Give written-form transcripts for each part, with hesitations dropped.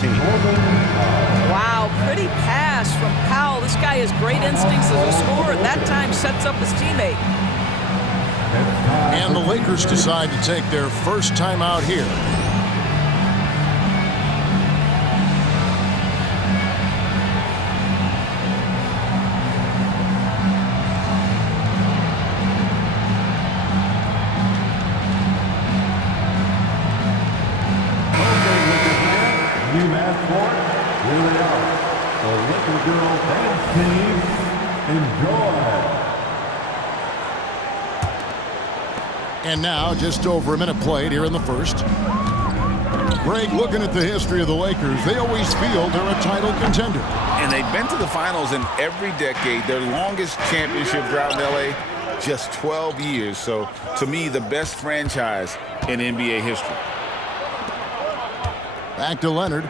team. Wow, pretty pass from Powell. This guy has great instincts as a scorer. At that time, sets up his teammate. And the Lakers decide to take their first time out here. And now, just over a minute played here in the first. Greg, looking at the history of the Lakers, they always feel they're a title contender. And they've been to the finals in every decade. Their longest championship drought in L.A., just 12 years. So, to me, the best franchise in NBA history. Back to Leonard.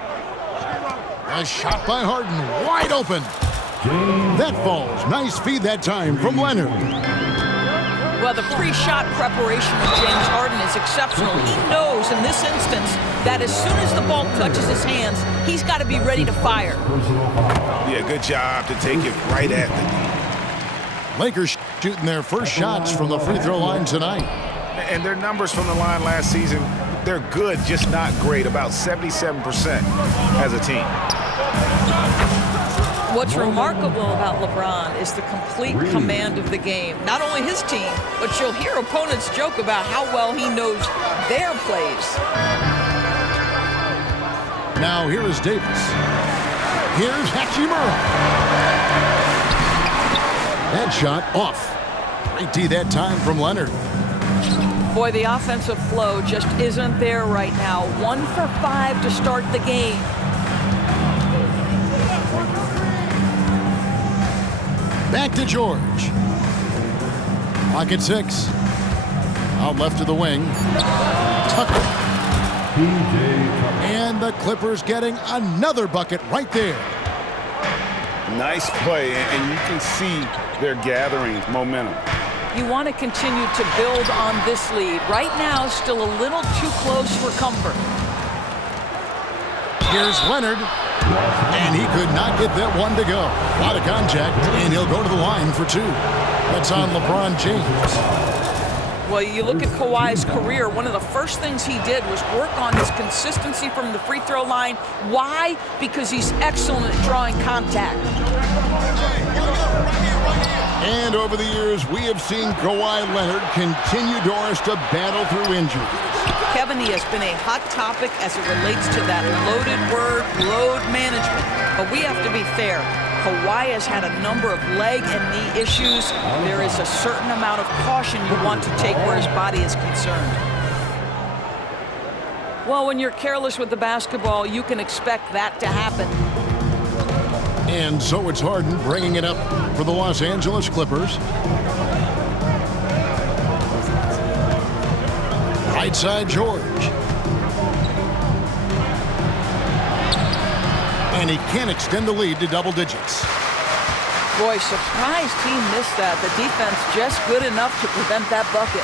A shot by Harden, wide open. That falls. Nice feed that time from Leonard. Well, the pre-shot preparation of James Harden is exceptional. He knows in this instance that as soon as the ball touches his hands, he's got to be ready to fire. Yeah, good job to take it right at the knee. Lakers shooting their first shots from the free throw line tonight. And their numbers from the line last season, they're good, just not great, about 77% as a team. What's remarkable about LeBron is the complete command of the game. Not only his team, but you'll hear opponents joke about how well he knows their plays. Now here is Davis. Here's Hachimura. That shot off. Great D that time from Leonard. Boy, the offensive flow just isn't there right now. 1 for 5 to start the game. Back to George. Pocket 6. Out left to the wing. Tucker. And the Clippers getting another bucket right there. Nice play, and you can see they're gathering momentum. You want to continue to build on this lead. Right now, still a little too close for comfort. Here's Leonard. And he could not get that one to go. A lot of contact, and he'll go to the line for 2. That's on LeBron James. Well, you look at Kawhi's career, one of the first things he did was work on his consistency from the free throw line. Why? Because he's excellent at drawing contact. And over the years, we have seen Kawhi Leonard continue, Doris, to battle through injuries. Kevin, he has been a hot topic as it relates to that loaded word, load management. But we have to be fair. Kawhi has had a number of leg and knee issues. There is a certain amount of caution you want to take where his body is concerned. Well, when you're careless with the basketball, you can expect that to happen. And so it's Harden bringing it up for the Los Angeles Clippers. Right side, George. And he can't extend the lead to double digits. Boy, surprised he missed that. The defense just good enough to prevent that bucket.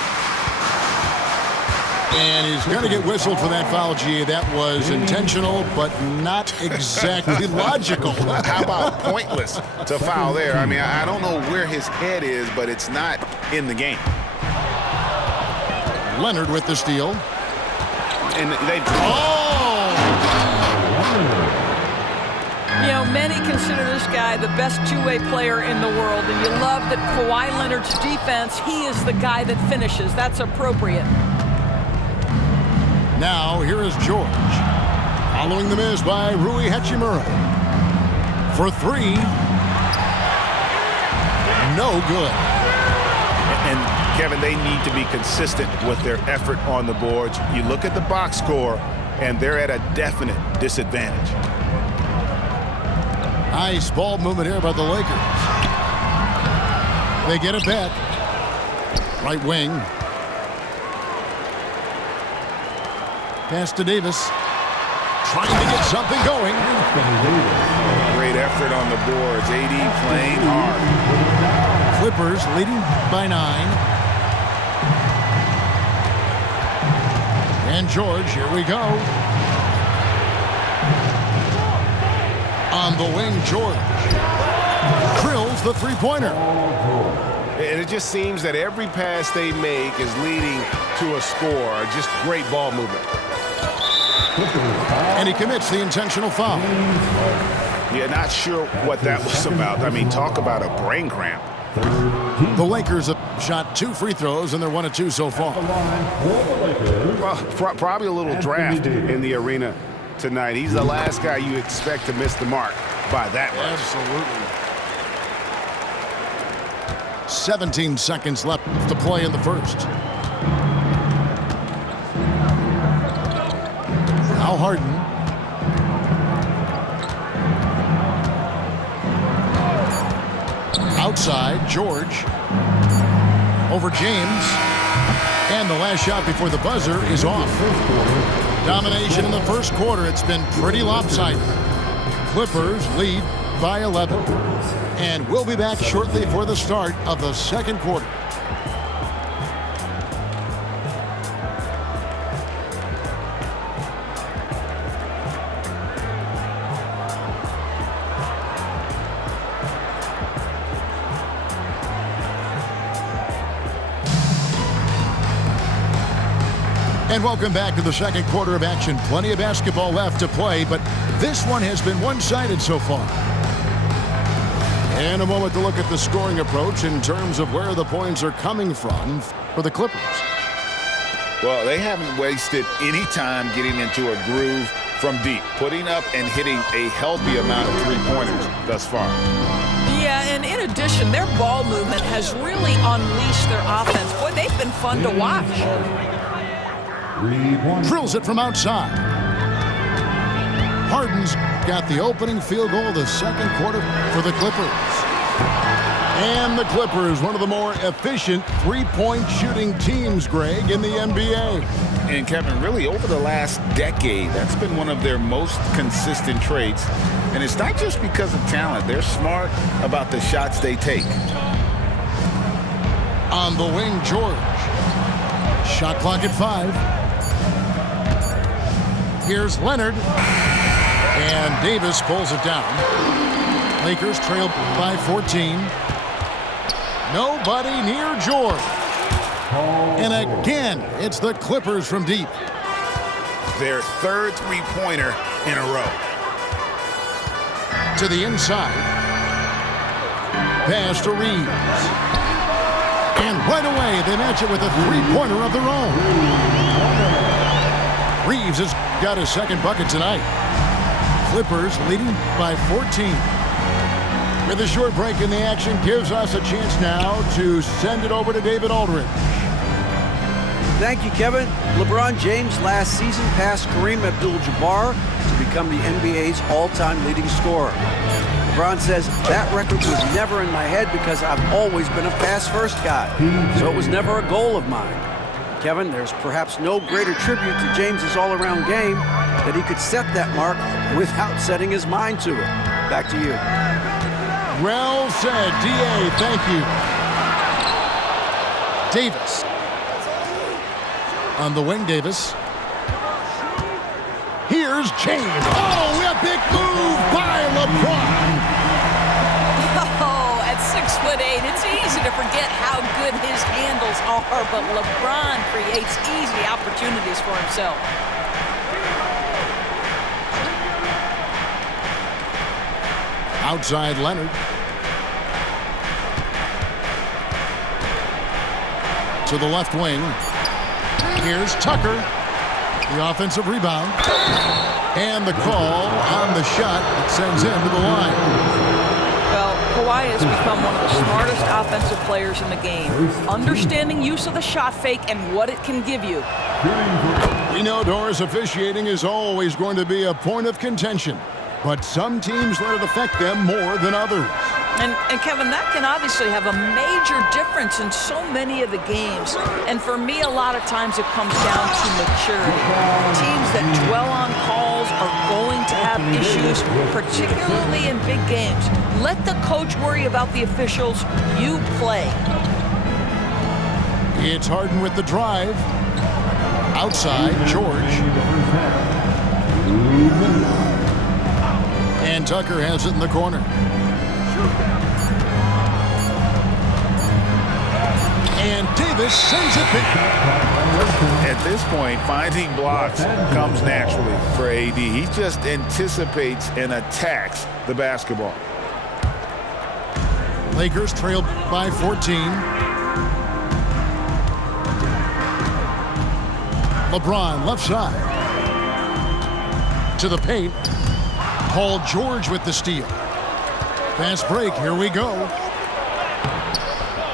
And he's going to get whistled for that foul, G. That was intentional, but not exactly logical. How about pointless to foul there? I mean, I don't know where his head is, but it's not in the game. Leonard with the steal. And they... You know, many consider this guy the best two-way player in the world, and you love that Kawhi Leonard's defense, he is the guy that finishes. That's appropriate. Now, here is George. Following the miss by Rui Hachimura. For 3. No good. And, Kevin, they need to be consistent with their effort on the boards. You look at the box score, and they're at a definite disadvantage. Nice ball movement here by the Lakers. They get it back. Right wing. Pass to Davis. Trying to get something going. Great effort on the boards. AD playing hard. Clippers leading by 9. And George, here we go. On the wing, George drills the three-pointer. And it just seems that every pass they make is leading to a score. Just great ball movement. And he commits the intentional foul. Yeah, not sure what that was about. I mean, talk about a brain cramp. The Lakers have shot 2 free throws, and they're 1 of 2 so far. Well, probably a little draft in the arena tonight. He's the last guy you expect to miss the mark by that much. Absolutely. 17 seconds left to play in the first. Now Harden. Outside, George. Over James. And the last shot before the buzzer is off. Domination in the first quarter. It's been pretty lopsided. Clippers lead by 11. And we'll be back shortly for the start of the second quarter. And welcome back to the second quarter of action. Plenty of basketball left to play, but this one has been one-sided so far. And a moment to look at the scoring approach in terms of where the points are coming from for the Clippers. Well, they haven't wasted any time getting into a groove from deep, putting up and hitting a healthy amount of three-pointers thus far. Yeah, and in addition, their ball movement has really unleashed their offense. Boy, they've been fun to watch. Drills it from outside. Harden's got the opening field goal of the second quarter for the Clippers. And the Clippers, one of the more efficient three-point shooting teams, Greg, in the NBA. And Kevin, really over the last decade, that's been one of their most consistent traits. And it's not just because of talent. They're smart about the shots they take. On the wing, George. Shot clock at 5. Here's Leonard. And Davis pulls it down. Lakers trail by 14. Nobody near George. And again, it's the Clippers from deep. Their third three-pointer in a row. To the inside. Pass to Reeves. And right away, they match it with a three-pointer of their own. Reeves has got his second bucket tonight. Clippers leading by 14. With a short break in the action, gives us a chance now to send it over to David Aldridge. Thank you, Kevin. LeBron James last season passed Kareem Abdul-Jabbar to become the NBA's all-time leading scorer. LeBron says, that record was never in my head because I've always been a pass-first guy, so it was never a goal of mine. Kevin, there's perhaps no greater tribute to James's all-around game that he could set that mark without setting his mind to it. Back to you. Well said, D.A. Thank you. Davis. On the wing, Davis. Here's James. Oh, a big move by LeBron. Oh, at 6'8", it's easy to forget how good his handles are, but LeBron creates easy opportunities for himself. Outside Leonard. To the left wing. Here's Tucker. The offensive rebound. And the call on the shot that sends him to the line. Well, Kawhi has become one of the smartest offensive players in the game. Understanding use of the shot fake and what it can give you. We know Doris officiating is always going to be a point of contention, but some teams let it affect them more than others. And Kevin, that can obviously have a major difference in so many of the games. And for me, a lot of times it comes down to maturity. Teams that dwell on calls are going to have issues, particularly in big games. Let the coach worry about the officials. You play. It's Harden with the drive. Outside, George. And Tucker has it in the corner. And Davis sends it back. At this point, finding blocks comes naturally for AD. He just anticipates and attacks the basketball. Lakers trail by 14. LeBron left side. To the paint. Paul George with the steal. Fast break, here we go.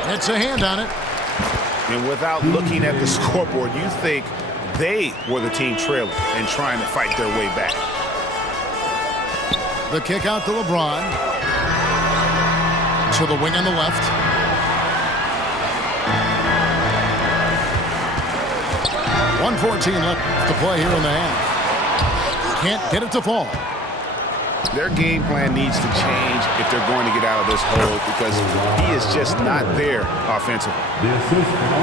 It's a hand on it. And without looking at the scoreboard, you think they were the team trailing and trying to fight their way back. The kick out to LeBron. To the wing on the left. .114 left to play here in the half. Can't get it to fall. Their game plan needs to change if they're going to get out of this hole because he is just not there offensively.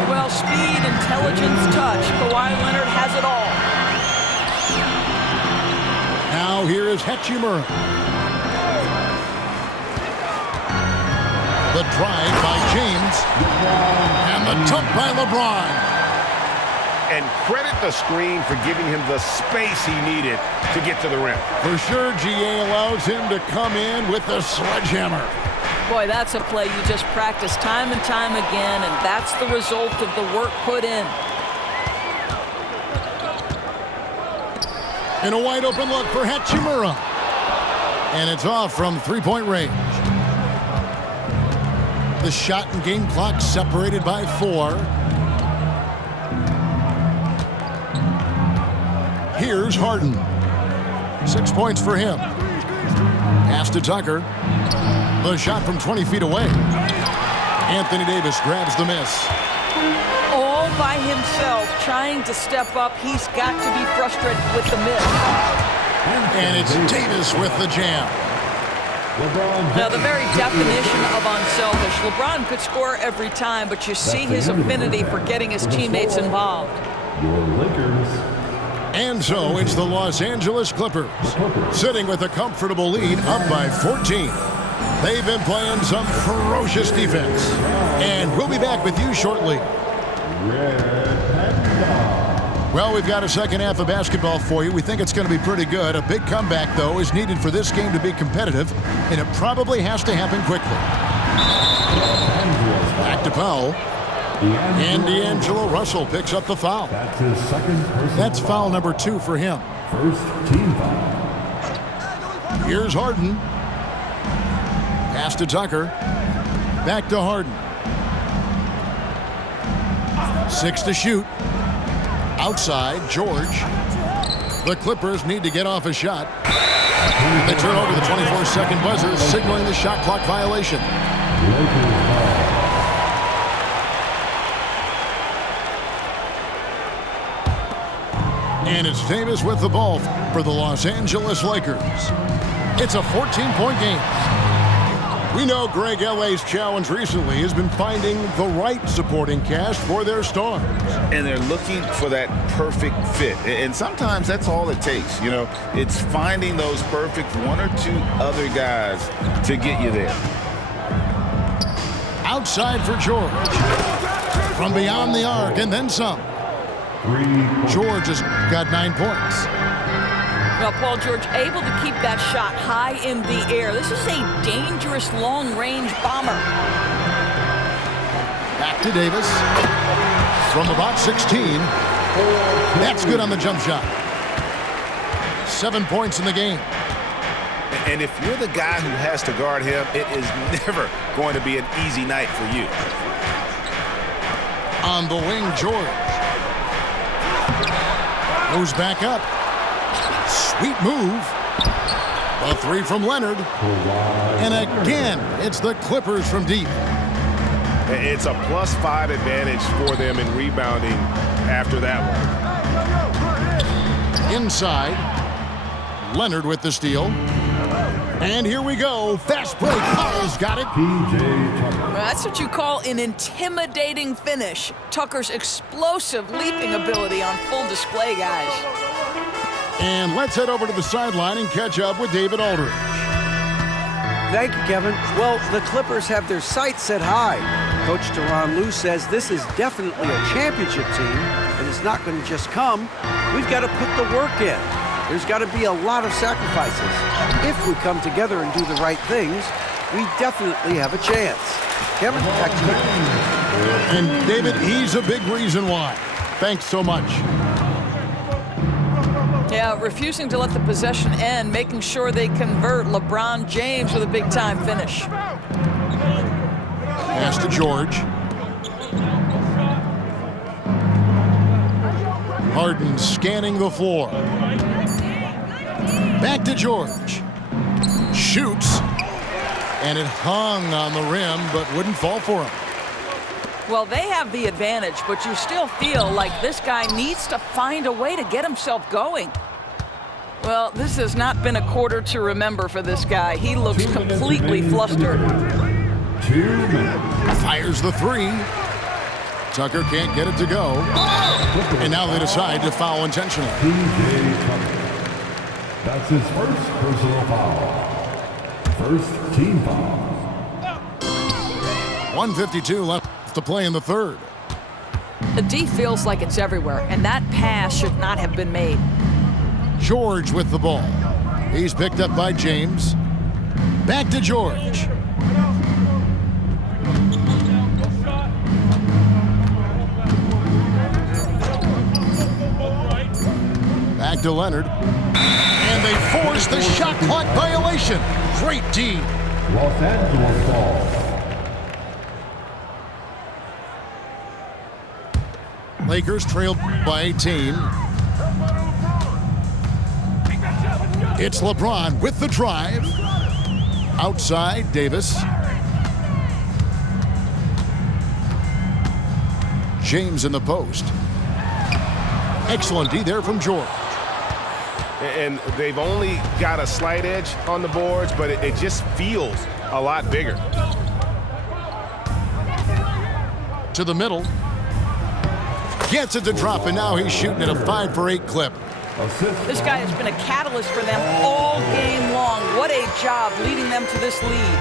Well, speed, intelligence, touch. Kawhi Leonard has it all. Now here is Hachimura. The drive by James. And the dump by LeBron. And credit the screen for giving him the space he needed to get to the rim. For sure, GA allows him to come in with the sledgehammer. Boy, that's a play you just practice time and time again, and that's the result of the work put in. And a wide open look for Hachimura. And it's off from three-point range. The shot and game clock separated by 4. Here's Harden. 6 points for him. Pass to Tucker. The shot from 20 feet away. Anthony Davis grabs the miss. All by himself, trying to step up. He's got to be frustrated with the miss. And it's Davis with the jam. Now, the very definition of unselfish. LeBron could score every time, but you see his affinity for getting his teammates involved. Your Lakers. And so it's the Los Angeles Clippers sitting with a comfortable lead up by 14. They've been playing some ferocious defense. And we'll be back with you shortly. Well, we've got a second half of basketball for you. We think it's going to be pretty good. A big comeback, though, is needed for this game to be competitive, and it probably has to happen quickly. Back to Powell. And D'Angelo Russell picks up the foul. That's his second personal. That's foul number 2 for him. First team foul. Here's Harden. Pass to Tucker. Back to Harden. 6 to shoot. Outside, George. The Clippers need to get off a shot. They turn over the 24-second buzzer, signaling the shot clock violation. And it's Davis with the ball for the Los Angeles Lakers. It's a 14-point game. We know Greg L.A.'s challenge recently has been finding the right supporting cast for their stars. And they're looking for that perfect fit. And sometimes that's all it takes. You know, it's finding those perfect 1 or 2 other guys to get you there. Outside for George. From beyond the arc and then some. George has got 9 points. Well, Paul George able to keep that shot high in the air. This is a dangerous long-range bomber. Back to Davis. From about 16. That's good on the jump shot. 7 points in the game. And if you're the guy who has to guard him, it is never going to be an easy night for you. On the wing, George. Goes back up. Sweet move. A 3 from Leonard. And again, it's the Clippers from deep. It's a +5 advantage for them in rebounding after that one. Inside. Leonard with the steal. And here we go. Fast break. Powell's got it. That's what you call an intimidating finish. Tucker's explosive leaping ability on full display, guys. And let's head over to the sideline and catch up with David Aldridge. Thank you, Kevin. Well, the Clippers have their sights set high. Coach Tyronn Lue says this is definitely a championship team, and it's not going to just come. We've got to put the work in. There's got to be a lot of sacrifices. If we come together and do the right things, we definitely have a chance. Kevin, back to you. And David, he's a big reason why. Thanks so much. Yeah, refusing to let the possession end, making sure they convert. LeBron James with a big-time finish. Pass to George. Harden scanning the floor. Back to George. Shoots. And it hung on the rim, but wouldn't fall for him. Well, they have the advantage, but you still feel like this guy needs to find a way to get himself going. Well, this has not been a quarter to remember for this guy. He looks completely flustered. 2 minutes. Fires the three. Tucker can't get it to go. And now they decide to foul intentionally. TJ Tucker. That's his first personal foul. First team foul. 1:52 left to play in the third. The D feels like it's everywhere, and that pass should not have been made. George with the ball. He's picked up by James. Back to George. Back to Leonard. And they force the shot clock violation. Great D. Los Angeles ball. Lakers trail by 18. It's LeBron with the drive. Outside, Davis. James in the post. Excellent D there from George. And they've only got a slight edge on the boards, but it just feels a lot bigger. To the middle. Gets it to drop, and now he's shooting at a 5 for 8 clip. This guy has been a catalyst for them all game long. What a job leading them to this lead.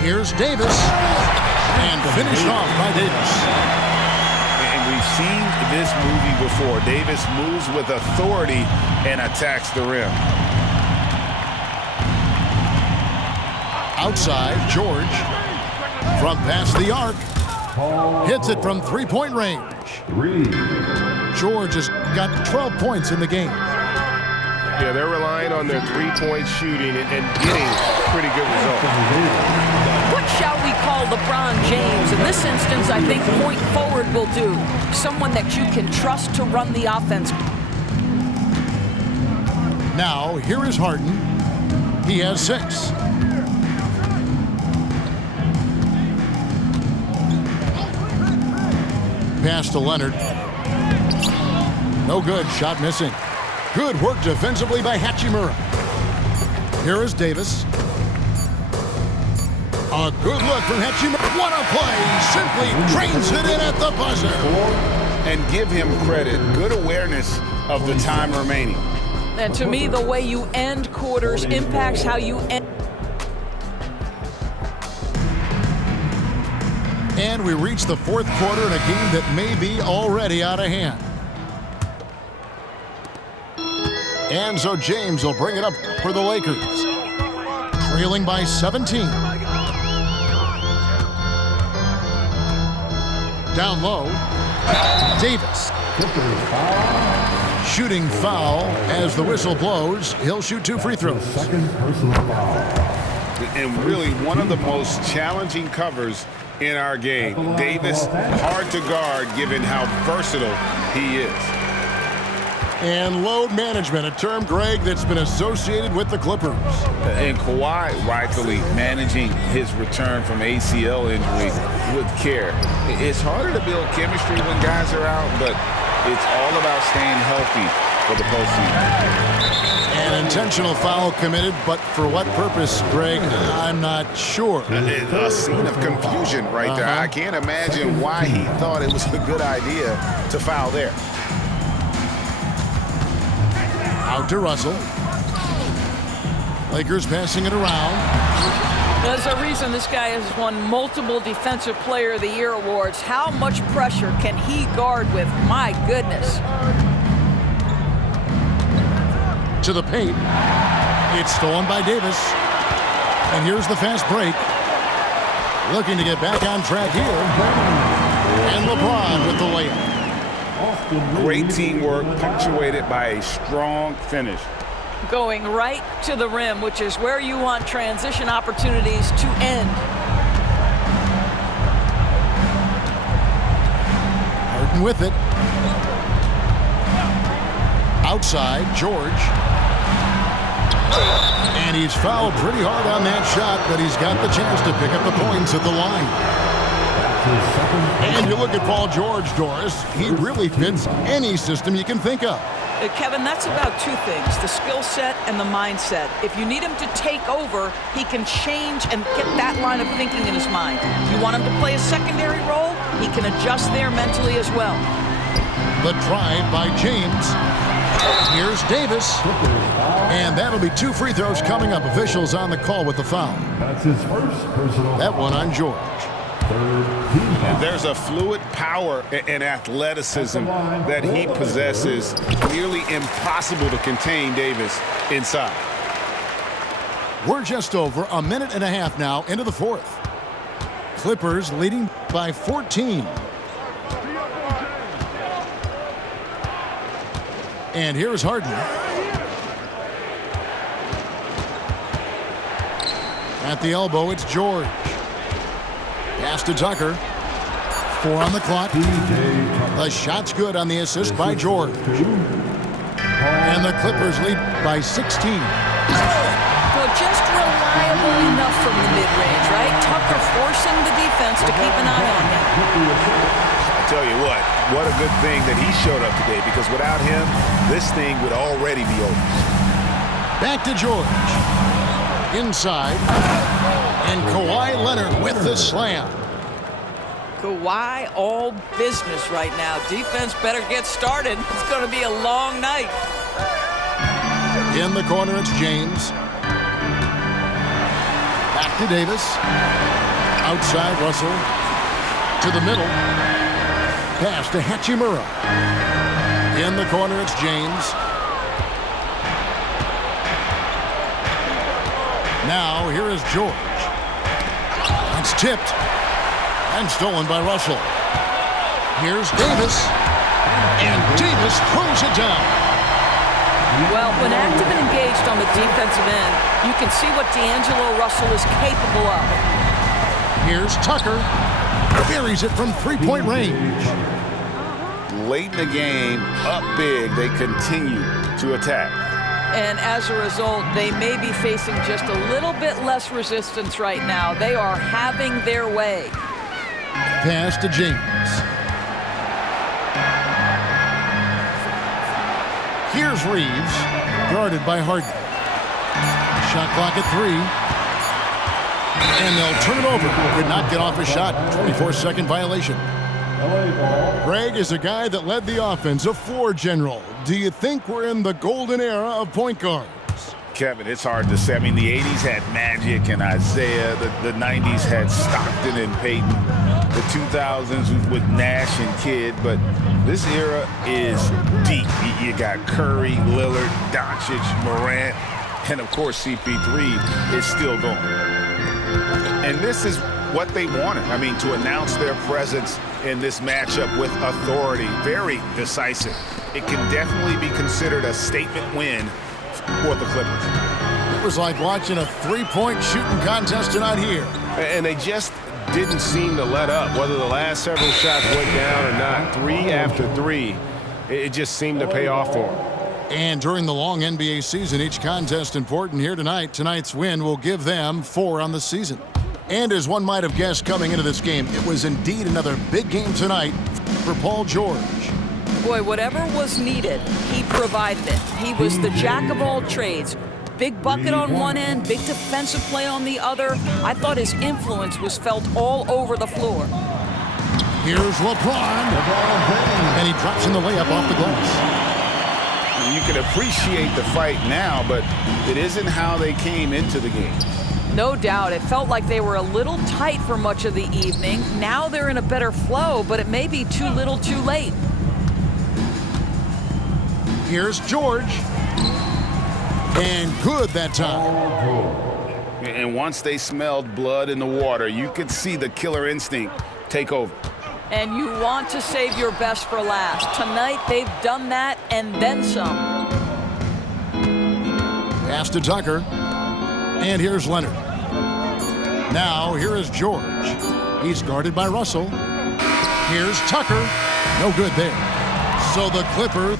Here's Davis. And finished off by Davis. And we've seen this movie before. Davis moves with authority and attacks the rim. Outside, George. From past the arc. Hits it from three-point range. George has got 12 points in the game. Yeah, they're relying on their three-point shooting and getting pretty good results. What shall we call LeBron James? In this instance, I think point forward will do. Someone that you can trust to run the offense. Now, here is Harden. He has 6. Pass to Leonard. No good. Shot missing. Good work defensively by Hachimura. Here is Davis. A good look from Hachimura. What a play. Simply drains it in at the buzzer. And give him credit. Good awareness of the time remaining. And to me, the way you end quarters impacts how you end. And we reach the fourth quarter in a game that may be already out of hand. And so James will bring it up for the Lakers. Trailing by 17. Down low. Davis. Shooting foul as the whistle blows. He'll shoot 2 free throws. Second personal foul. And really one of the most challenging covers in our game. Davis, hard to guard given how versatile he is. And load management, a term, Greg, that's been associated with the Clippers. And Kawhi rightfully managing his return from ACL injury with care. It's harder to build chemistry when guys are out, but it's all about staying healthy for the postseason. An intentional foul committed, but for what purpose, Greg? I'm not sure. A scene of confusion right there. I can't imagine why he thought it was a good idea to foul there. Out to Russell. Lakers passing it around. There's a reason this guy has won multiple Defensive Player of the Year awards. How much pressure can he guard with? My goodness. To the paint. It's stolen by Davis. And here's the fast break. Looking to get back on track here. And LeBron with the layup. Great teamwork punctuated by a strong finish. Going right to the rim, which is where you want transition opportunities to end. Harden with it. Outside, George. And he's fouled pretty hard on that shot, but he's got the chance to pick up the points at the line. And you look at Paul George, Doris. He really fits any system you can think of. Kevin, that's about two things, the skill set and the mindset. If you need him to take over, he can change and get that line of thinking in his mind. You want him to play a secondary role, he can adjust there mentally as well. The drive by James. Here's Davis. And that'll be 2 free throws coming up. Officials on the call with the foul. That's his first personal. That one on George. And there's a fluid power and athleticism that he possesses. Nearly impossible to contain Davis inside. We're just over a minute and a half now into the fourth. Clippers leading by 14. And here's Harden. At the elbow, it's George. Pass to Tucker. 4 on the clock. The shot's good on the assist by George. And the Clippers lead by 16. Well, just reliable enough from the mid-range, right? Tucker forcing the defense to keep an eye on him. I tell you what a good thing that he showed up today, because without him, this thing would already be over. Back to George. Inside. And Kawhi Leonard with the slam. Kawhi all business right now. Defense better get started. It's going to be a long night. In the corner, it's James. Back to Davis. Outside, Russell. To the middle. Pass to Hachimura. In the corner, it's James. Now, here is George. It's tipped. And stolen by Russell. Here's Davis. And Davis throws it down. Well, when active and engaged on the defensive end, you can see what D'Angelo Russell is capable of. Here's Tucker. Buries it from three-point range. Late in the game, up big, they continue to attack. And as a result, they may be facing just a little bit less resistance right now. They are having their way. Pass to James. Here's Reeves, guarded by Harden. Shot clock at 3. And they'll turn it over. Could not get off a shot. 24-second violation. Greg is a guy that led the offense, a floor general. Do you think we're in the golden era of point guards? Kevin, it's hard to say. I mean, the 80s had Magic and Isaiah. The 90s had Stockton and Peyton. The 2000s with Nash and Kidd. But this era is deep. You got Curry, Lillard, Doncic, Morant, and, of course, CP3 is still going. And this is what they wanted. I mean, to announce their presence in this matchup with authority. Very decisive. It can definitely be considered a statement win for the Clippers. It was like watching a three-point shooting contest tonight here. And they just didn't seem to let up, whether the last several shots went down or not. 3 after 3, it just seemed to pay off for them. And during the long NBA season, each contest important here tonight. Tonight's win will give them 4 on the season. And as one might have guessed coming into this game, it was indeed another big game tonight for Paul George. Boy, whatever was needed, he provided it. He was the jack of all trades. Big bucket on one end, big defensive play on the other. I thought his influence was felt all over the floor. Here's LeBron. And he drops in the layup off the glass. You can appreciate the fight now, but it isn't how they came into the game. No doubt. It felt like they were a little tight for much of the evening. Now they're in a better flow, but it may be too little too late. Here's George. And good that time. And once they smelled blood in the water, you could see the killer instinct take over. And you want to save your best for last. Tonight, they've done that and then some. Pass to Tucker. And here's Leonard. Now, here is George. He's guarded by Russell. Here's Tucker. No good there. So the Clippers